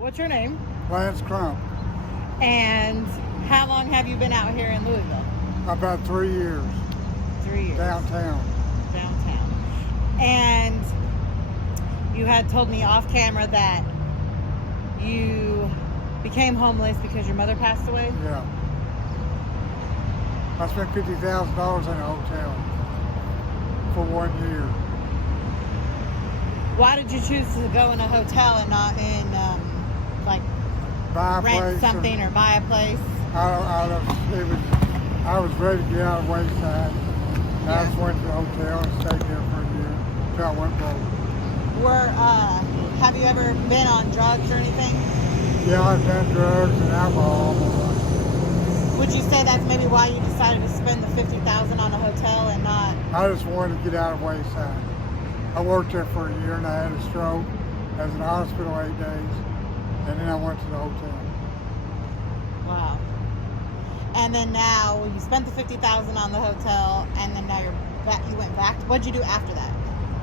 What's your name? Lance Crump. And how long have you been out here in Louisville? About 3 years. 3 years. Downtown. And you had told me off camera that you became homeless because your mother passed away? Yeah. I spent $50,000 in a hotel for 1 year. Why did you choose to go in a hotel and not in, Buy a rent place something or buy a place? I was ready to get out of Wayside. I just went to the hotel and stayed there for a year until I went broke. Have you ever been on drugs or anything? Yeah, I've done drugs and alcohol. Would you say that's maybe why you decided to spend the $50,000 on a hotel and not? I just wanted to get out of Wayside. I worked there for a year and I had a stroke. I was in the hospital 8 days, and then I went to the hotel. Wow. And then now you spent the $50,000 on the hotel, and then now you're back. You went back. What'd you do after that?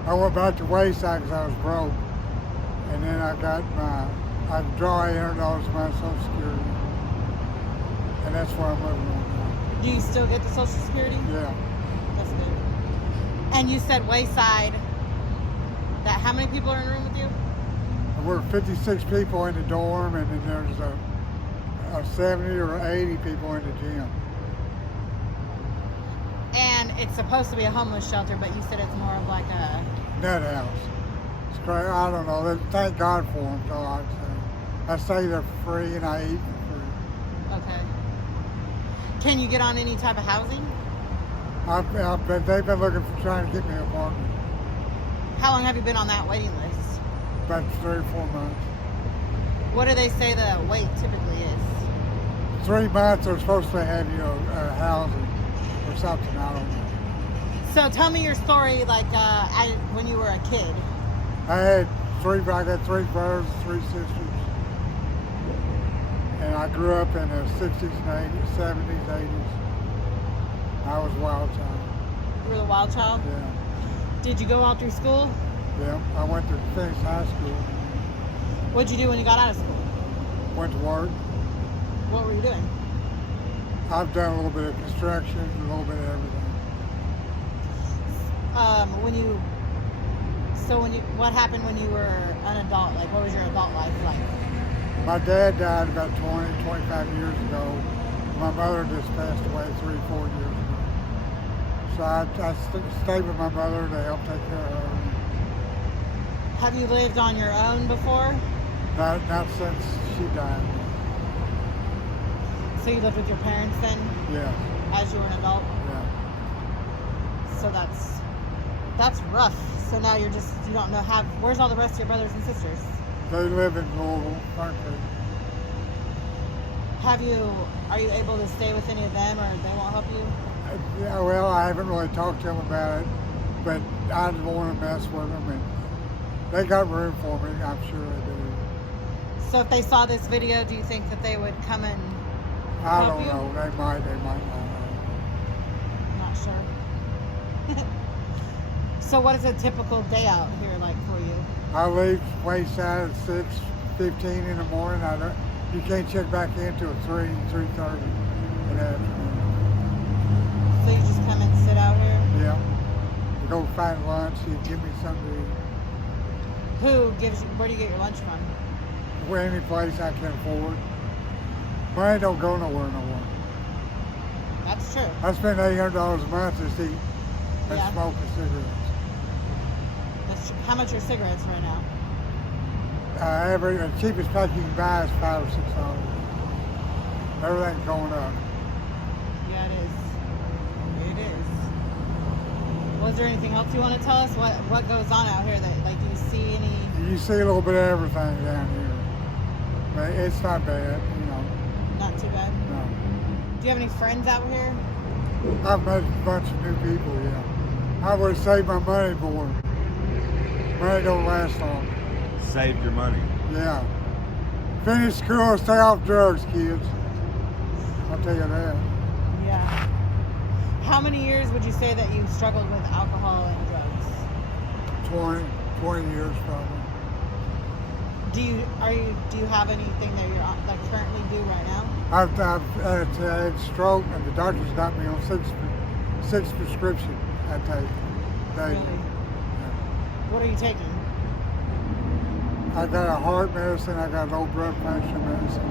I went back to Wayside because I was broke, and then I draw $800 of my Social Security, and that's where I'm living on now. Do you still get the Social Security? Yeah. That's good. And you said Wayside. That how many people are in the room with you? We're 56 people in the dorm, and then there's a 70 or 80 people in the gym. And it's supposed to be a homeless shelter, but you said it's more of like a Nut house. It's great. I don't know. Thank God for them, so I'd say. I stay there for free and I eat for free. Okay. Can you get on any type of housing? They've been looking for trying to get me an apartment. How long have you been on that waiting list? About 3 or 4 months. What do they say the wait typically is? 3 months they're supposed to have housing or something. I don't know. So tell me your story, when you were a kid. I got 3 brothers, 3 sisters, and I grew up in the 60s and 80s, 70s, 80s. I was a wild child. You were the wild child? Yeah. Did you go all through school? Yeah, I went to finish high school. What'd you do when you got out of school? Went to work. What were you doing? I've done a little bit of construction, a little bit of everything. What happened when you were an adult? Like, what was your adult life like? My dad died about 20, 25 years ago. My mother just passed away 3, 4 years ago. So I stayed with my mother to help take care of her. Have you lived on your own before? Not since she died. So you lived with your parents then? Yeah. As you were an adult? Yeah. So that's rough. So now you don't know where's all the rest of your brothers and sisters? They live in Louisville, Berkeley. Are you able to stay with any of them, or they won't help you? Yeah, well, I haven't really talked to them about it, but I didn't want to mess with them, and they got room for me. I'm sure they do. So if they saw this video, do you think that they would come and I help don't you? know. They might not. Not sure. So what is a typical day out here like for you? I leave Wayside at 6:15 in the morning. You can't check back in till 3:30 in the afternoon. So you just come and sit out here? Yeah. You go find lunch. You give me something to eat. Where do you get your lunch from? Any place I can afford. Money don't go nowhere no more. That's true. I spend $800 a month just to eat and Yeah. smoke cigarettes. That's true. How much are cigarettes right now? The cheapest pack you can buy is $5 or $6. Everything's going up. Yeah, it is. It is. Was there anything else you want to tell us? What goes on out here? Do you see any? You see a little bit of everything down here, but it's not bad, Not too bad. No. Do you have any friends out here? I've met a bunch of new people. Yeah. I would have saved my money for them. Money don't last long. Saved your money. Yeah. Finish school, stay off drugs, kids. I'll tell you that. Yeah. How many years would you say that you've struggled with alcohol and drugs? 20 years probably. Do you have anything that you're on, like currently do right now? I've had a stroke, and the doctor's got me on six prescription I take daily. Really? What are you taking? I got a heart medicine. I got low blood pressure medicine.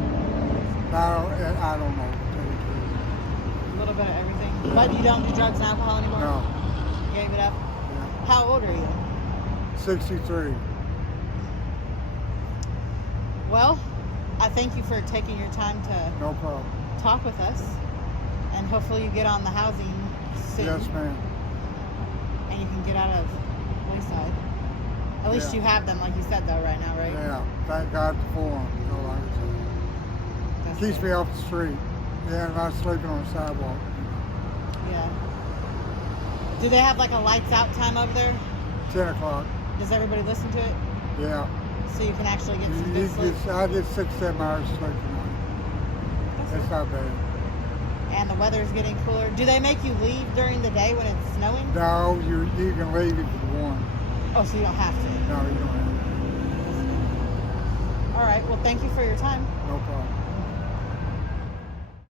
I don't know. To tell you the truth. A little bit of everything. But you don't do drugs and alcohol anymore? No. You gave it up? Yeah. How old are you? 63. Well, I thank you for taking your time to No problem. talk with us. And hopefully you get on the housing soon. Yes, ma'am. And you can get out of Wayside. At least Yeah. you have them, like you said, though, right now, right? Yeah. Thank God for them. You know, like I said. That's Keeps it. me off the street. Yeah, not sleeping on the sidewalk. Yeah. Do they have like a lights out time over there? 10 o'clock. Does everybody listen to it? Yeah. So you can actually get some good sleep? I get 6-7 hours sleep a night. It's not bad. And the weather's getting cooler. Do they make you leave during the day when it's snowing? No, you can leave if you want. Oh, so you don't have to. No, you don't have All right. Well, thank you for your time. to. No problem.